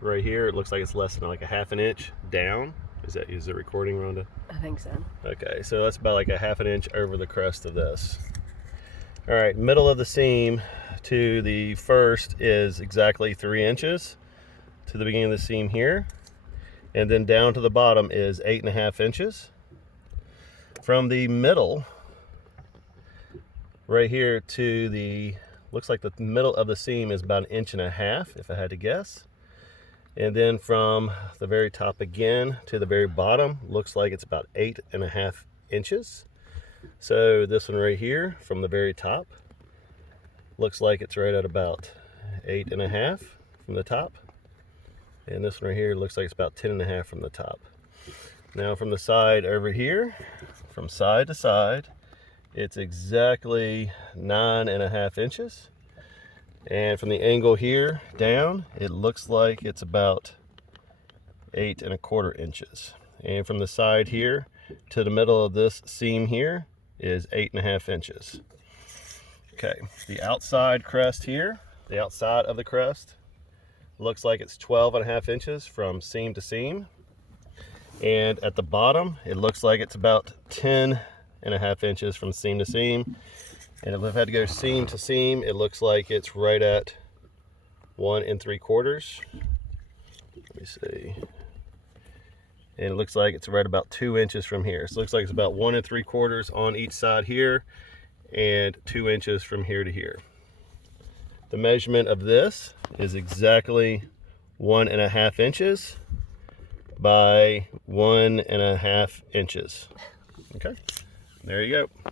right here, it looks like it's less than like a half an inch down. Is it recording, Rhonda? I think so. Okay, so that's about like a half an inch over the crest of this. All right, middle of the seam to the first is exactly 3 inches to the beginning of the seam here. And then down to the bottom is 8.5 inches. From the middle right here to the, looks like the middle of the seam is about 1.5 inches, if I had to guess. And then from the very top again to the very bottom, looks like it's about 8.5 inches. So this one right here from the very top looks like it's right at about 8.5 from the top. And this one right here looks like it's about 10.5 from the top. Now from the side over here, from side to side, it's exactly 9.5 inches. And from the angle here down, it looks like it's about 8.25 inches. And from the side here to the middle of this seam here is 8.5 inches. Okay, the outside crest here, the outside of the crest, looks like it's 12.5 inches from seam to seam. And at the bottom, it looks like it's about 10.5 inches from seam to seam. And if I've had to go seam to seam, it looks like it's right at 1 3/4. Let me see. And it looks like it's right about 2 inches from here. So it looks like it's about 1 3/4 on each side here and 2 inches from here to here. The measurement of this is exactly 1.5 inches by 1.5 inches. Okay, there you go.